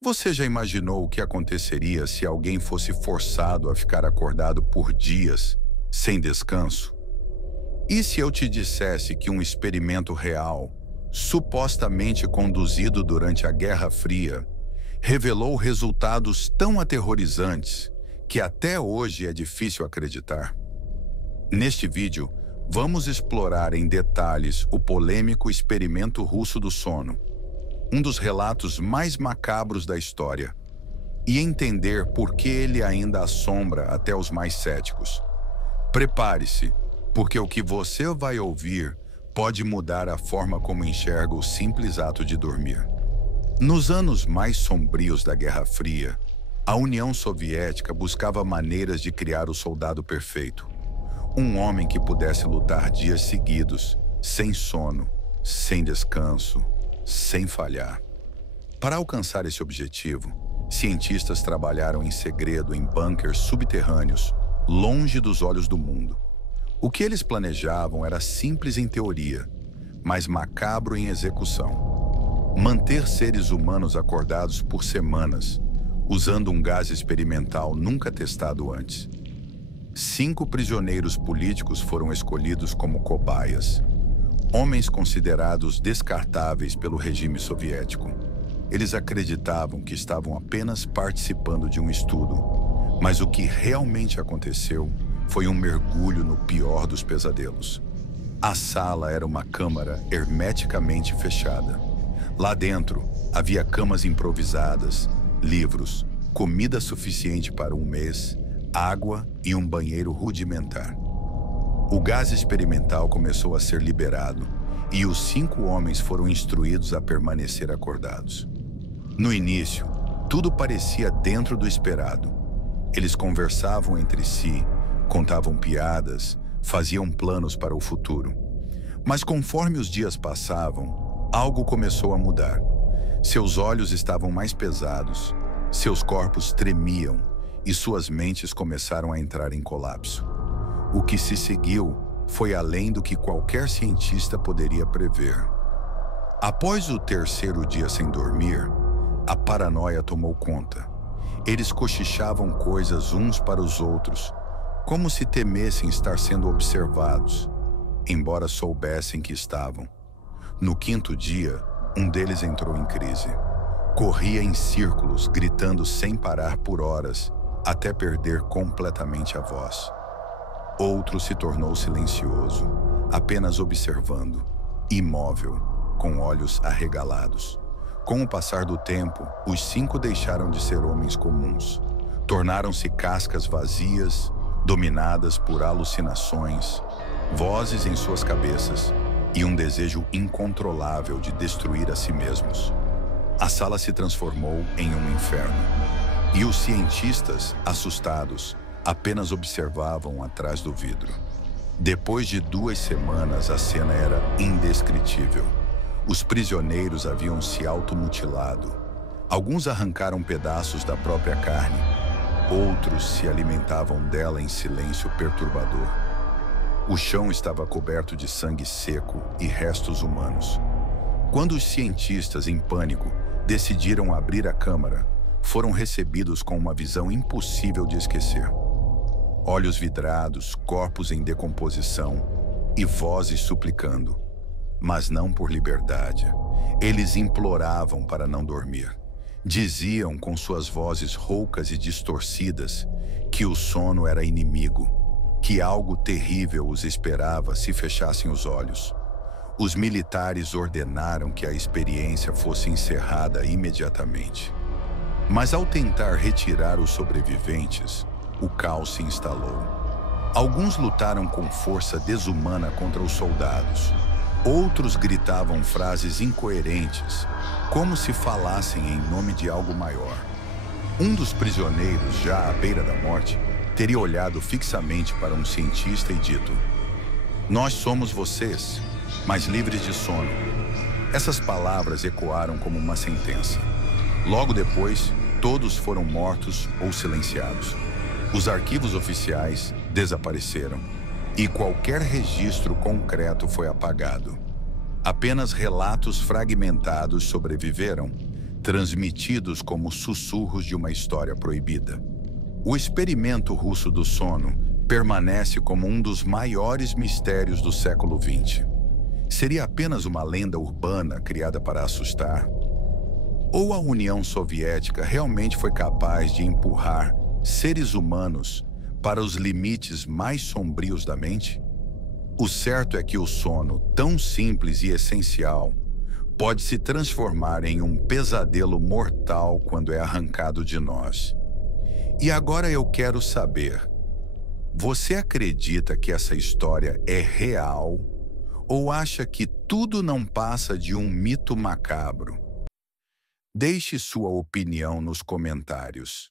Você já imaginou o que aconteceria se alguém fosse forçado a ficar acordado por dias, sem descanso? E se eu te dissesse que um experimento real, supostamente conduzido durante a Guerra Fria, revelou resultados tão aterrorizantes que até hoje é difícil acreditar? Neste vídeo, vamos explorar em detalhes o polêmico experimento russo do sono, um dos relatos mais macabros da história, e entender por que ele ainda assombra até os mais céticos. Prepare-se, porque o que você vai ouvir pode mudar a forma como enxerga o simples ato de dormir. Nos anos mais sombrios da Guerra Fria, a União Soviética buscava maneiras de criar o soldado perfeito. Um homem que pudesse lutar dias seguidos, sem sono, sem descanso, sem falhar. Para alcançar esse objetivo, cientistas trabalharam em segredo em bunkers subterrâneos, longe dos olhos do mundo. O que eles planejavam era simples em teoria, mas macabro em execução. Manter seres humanos acordados por semanas, usando um gás experimental nunca testado antes. 5 prisioneiros políticos foram escolhidos como cobaias, homens considerados descartáveis pelo regime soviético. Eles acreditavam que estavam apenas participando de um estudo, mas o que realmente aconteceu foi um mergulho no pior dos pesadelos. A sala era uma câmara hermeticamente fechada. Lá dentro, havia camas improvisadas, livros, comida suficiente para um mês, água e um banheiro rudimentar. O gás experimental começou a ser liberado e os 5 homens foram instruídos a permanecer acordados. No início, tudo parecia dentro do esperado. Eles conversavam entre si, contavam piadas, faziam planos para o futuro. Mas conforme os dias passavam, algo começou a mudar. Seus olhos estavam mais pesados, seus corpos tremiam e suas mentes começaram a entrar em colapso. O que se seguiu foi além do que qualquer cientista poderia prever. Após o 3º dia sem dormir, a paranoia tomou conta. Eles cochichavam coisas uns para os outros, como se temessem estar sendo observados, embora soubessem que estavam. No 5º dia, um deles entrou em crise. Corria em círculos, gritando sem parar por horas, até perder completamente a voz. Outro se tornou silencioso, apenas observando, imóvel, com olhos arregalados. Com o passar do tempo, os 5 deixaram de ser homens comuns. Tornaram-se cascas vazias, dominadas por alucinações, vozes em suas cabeças e um desejo incontrolável de destruir a si mesmos. A sala se transformou em um inferno, e os cientistas, assustados, apenas observavam atrás do vidro. Depois de 2 semanas, a cena era indescritível. Os prisioneiros haviam se automutilado. Alguns arrancaram pedaços da própria carne, outros se alimentavam dela em silêncio perturbador. O chão estava coberto de sangue seco e restos humanos. Quando os cientistas, em pânico, decidiram abrir a câmara, foram recebidos com uma visão impossível de esquecer. Olhos vidrados, corpos em decomposição e vozes suplicando, mas não por liberdade. Eles imploravam para não dormir. Diziam com suas vozes roucas e distorcidas que o sono era inimigo, que algo terrível os esperava se fechassem os olhos. Os militares ordenaram que a experiência fosse encerrada imediatamente. Mas ao tentar retirar os sobreviventes, o caos se instalou. Alguns lutaram com força desumana contra os soldados. Outros gritavam frases incoerentes, como se falassem em nome de algo maior. Um dos prisioneiros, já à beira da morte, teria olhado fixamente para um cientista e dito: "Nós somos vocês, mas livres de sono." Essas palavras ecoaram como uma sentença. Logo depois, todos foram mortos ou silenciados. Os arquivos oficiais desapareceram e qualquer registro concreto foi apagado. Apenas relatos fragmentados sobreviveram, transmitidos como sussurros de uma história proibida. O experimento russo do sono permanece como um dos maiores mistérios do século XX. Seria apenas uma lenda urbana criada para assustar? Ou a União Soviética realmente foi capaz de empurrar seres humanos para os limites mais sombrios da mente? O certo é que o sono, tão simples e essencial, pode se transformar em um pesadelo mortal quando é arrancado de nós. E agora eu quero saber, você acredita que essa história é real ou acha que tudo não passa de um mito macabro? Deixe sua opinião nos comentários.